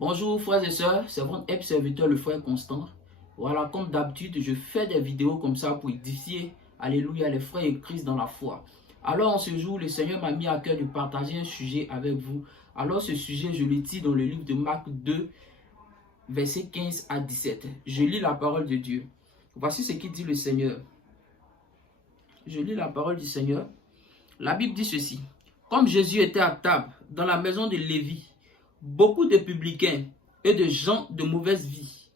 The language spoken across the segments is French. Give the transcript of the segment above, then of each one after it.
Bonjour frères et sœurs, c'est votre aide serviteur le frère Constant. Voilà, comme d'habitude, je fais des vidéos comme ça pour édifier, alléluia, les frères et Christ dans la foi. Alors en ce jour, le Seigneur m'a mis à cœur de partager un sujet avec vous. Alors ce sujet, je le dis dans le livre de Marc 2, versets 15 à 17. Je lis la parole de Dieu. Voici ce qu'il dit le Seigneur. Je lis la parole du Seigneur. La Bible dit ceci. Comme Jésus était à table dans la maison de Lévi, beaucoup de publicains et de gens de mauvaise vie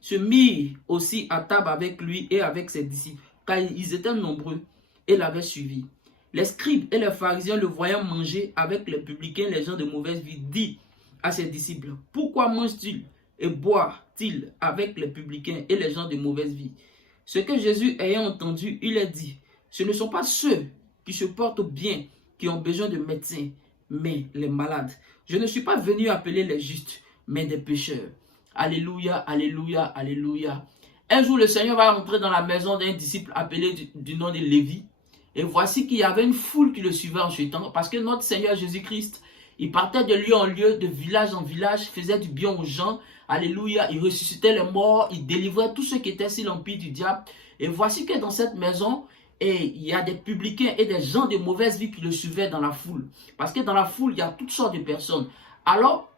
se mirent aussi à table avec lui et avec ses disciples, car ils étaient nombreux et l'avaient suivi. Les scribes et les pharisiens le voyant manger avec les publicains et les gens de mauvaise vie, dit à ses disciples, pourquoi mange-t-il et boit-il avec les publicains et les gens de mauvaise vie? Ce que Jésus ayant entendu, il a dit, ce ne sont pas ceux qui se portent bien qui ont besoin de médecins, mais les malades. Je ne suis pas venu appeler les justes, mais des pécheurs. Alléluia, alléluia, alléluia. Un jour, le Seigneur va entrer dans la maison d'un disciple appelé du nom de Lévi. Et voici qu'il y avait une foule qui le suivait en ce temps, parce que notre Seigneur Jésus-Christ, il partait de lieu en lieu, de village en village, faisait du bien aux gens. Alléluia, il ressuscitait les morts, il délivrait tous ceux qui étaient sous l'empire du diable. Et voici que dans cette maison, et il y a des publicains et des gens de mauvaise vie qui le suivaient dans la foule. Parce que dans la foule, il y a toutes sortes de personnes. Alors,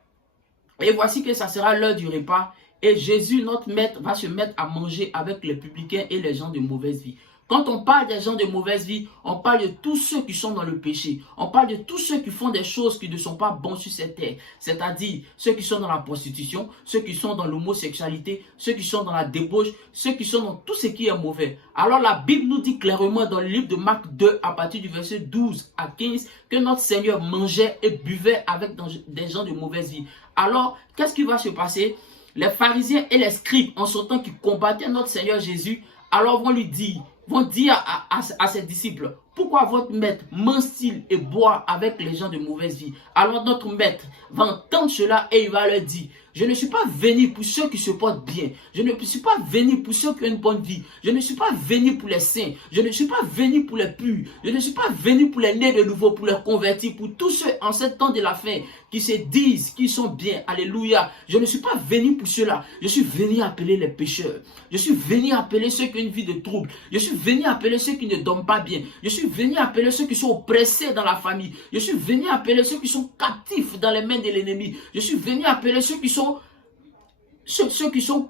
et voici que ça sera l'heure du repas. Et Jésus, notre maître, va se mettre à manger avec les publicains et les gens de mauvaise vie. Quand on parle des gens de mauvaise vie, on parle de tous ceux qui sont dans le péché. On parle de tous ceux qui font des choses qui ne sont pas bonnes sur cette terre. C'est-à-dire ceux qui sont dans la prostitution, ceux qui sont dans l'homosexualité, ceux qui sont dans la débauche, ceux qui sont dans tout ce qui est mauvais. Alors la Bible nous dit clairement dans le livre de Marc 2, à partir du verset 12 à 15, que notre Seigneur mangeait et buvait avec des gens de mauvaise vie. Alors, qu'est-ce qui va se passer? Les pharisiens et les scribes, en ce temps qui combattaient notre Seigneur Jésus, alors vont dire à ses disciples, pourquoi votre maître mange-t-il et boit avec les gens de mauvaise vie? Alors notre maître va entendre cela et il va leur dire, je ne suis pas venu pour ceux qui se portent bien. Je ne suis pas venu pour ceux qui ont une bonne vie. Je ne suis pas venu pour les saints. Je ne suis pas venu pour les purs. Je ne suis pas venu pour les nés de nouveau, pour les convertis, pour tous ceux en ce temps de la fin qui se disent qu'ils sont bien. Alléluia. Je ne suis pas venu pour cela. Je suis venu appeler les pécheurs. Je suis venu appeler ceux qui ont une vie de trouble. Je suis venu appeler ceux qui ne dorment pas bien. Je suis venu appeler ceux qui sont oppressés dans la famille. Je suis venu appeler ceux qui sont captifs dans les mains de l'ennemi. Je suis venu appeler ceux qui sont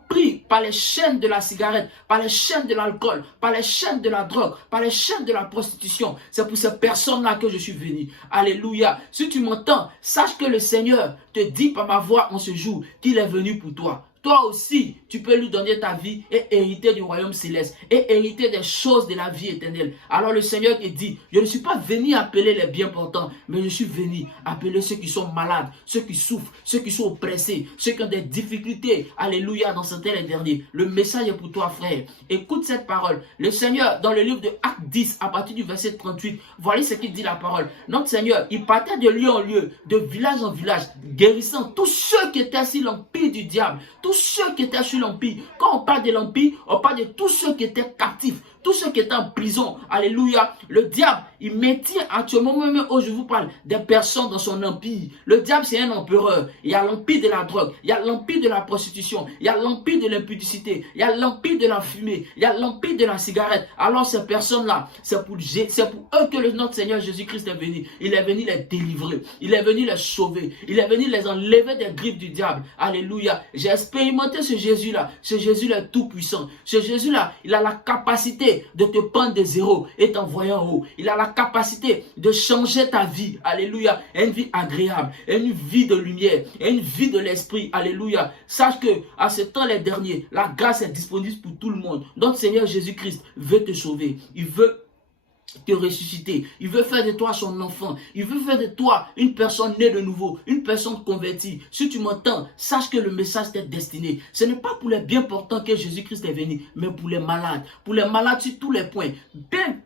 pris par les chaînes de la cigarette, par les chaînes de l'alcool, par les chaînes de la drogue, par les chaînes de la prostitution. C'est pour ces personnes-là que je suis venu. Alléluia. Si tu m'entends, sache que le Seigneur te dit par ma voix en ce jour qu'il est venu pour toi. Toi aussi, tu peux lui donner ta vie et hériter du royaume céleste et hériter des choses de la vie éternelle. Alors le Seigneur te dit, je ne suis pas venu appeler les bien portants, mais je suis venu appeler ceux qui sont malades, ceux qui souffrent, ceux qui sont oppressés, ceux qui ont des difficultés. Alléluia, dans ce temps dernier. Le message est pour toi, frère. Écoute cette parole. Le Seigneur, dans le livre de Actes 10, à partir du verset 38, voyez ce qu'il dit la parole. Notre Seigneur, il partait de lieu en lieu, de village en village, guérissant tous ceux qui étaient sous l'empire du diable, tous ceux qui étaient sur l'empire. Quand on parle de l'empire, on parle de tous ceux qui étaient captifs, tous ceux qui étaient en prison. Alléluia. Le diable, il maintient actuellement, même où je vous parle, des personnes dans son empire. Le diable, c'est un empereur. Il y a l'empire de la drogue, il y a l'empire de la prostitution, il y a l'empire de l'impudicité, il y a l'empire de la fumée, il y a l'empire de la cigarette. Alors ces personnes-là, c'est pour eux que notre Seigneur Jésus-Christ est venu. Il est venu les délivrer, il est venu les sauver, il est venu les enlever des griffes du diable. Alléluia. J'ai expérimenté ce Jésus-là tout puissant. Ce Jésus-là, il a la capacité de te prendre de zéro et t'envoyer en haut. Il a la capacité de changer ta vie. Alléluia. Une vie agréable, une vie de lumière, une vie de l'esprit. Alléluia. Sache que à ce temps les derniers, la grâce est disponible pour tout le monde. Notre Seigneur Jésus-Christ veut te sauver. Il veut te ressusciter. Il veut faire de toi son enfant. Il veut faire de toi une personne née de nouveau, une personne convertie. Si tu m'entends, sache que le message t'est destiné. Ce n'est pas pour les bien portants que Jésus-Christ est venu, mais pour les malades. Pour les malades sur tous les points.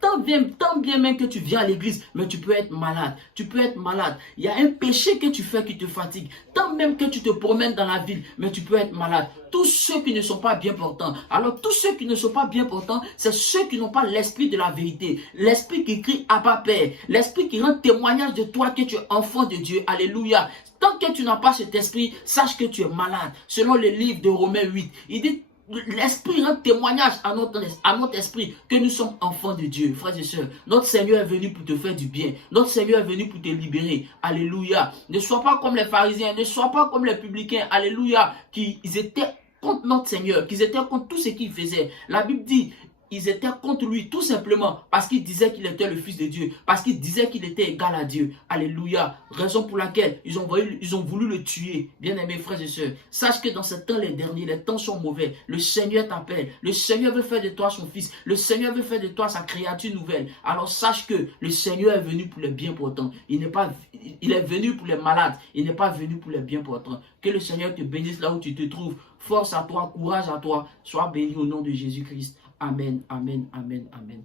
Tant bien même que tu viens à l'église, mais tu peux être malade. Tu peux être malade. Il y a un péché que tu fais qui te fatigue. Tant même que tu te promènes dans la ville, mais tu peux être malade. Tous ceux qui ne sont pas bien portants. Alors tous ceux qui ne sont pas bien portants, c'est ceux qui n'ont pas l'esprit de la vérité. L'esprit qui crie Abba Père. L'esprit qui rend témoignage de toi que tu es enfant de Dieu. Alléluia. Tant que tu n'as pas cet esprit, sache que tu es malade. Selon le livre de Romains 8, il dit, l'esprit rend témoignage à notre esprit que nous sommes enfants de Dieu. Frères et sœurs, notre Seigneur est venu pour te faire du bien. Notre Seigneur est venu pour te libérer. Alléluia. Ne sois pas comme les pharisiens, ne sois pas comme les publicains. Alléluia. Qu'ils étaient contre notre Seigneur, qu'ils étaient contre tout ce qu'il faisait. La Bible dit, ils étaient contre lui tout simplement parce qu'ils disaient qu'il était le Fils de Dieu, parce qu'ils disaient qu'il était égal à Dieu. Alléluia. Raison pour laquelle ils ont voulu le tuer. Bien-aimés frères et sœurs, sache que dans ces temps les derniers, les temps sont mauvais. Le Seigneur t'appelle. Le Seigneur veut faire de toi son fils. Le Seigneur veut faire de toi sa créature nouvelle. Alors sache que le Seigneur est venu pour les bien portants. Il est venu pour les malades. Il n'est pas venu pour les bien portants. Que le Seigneur te bénisse là où tu te trouves. Force à toi, courage à toi. Sois béni au nom de Jésus-Christ. Amen, amen, amen, amen.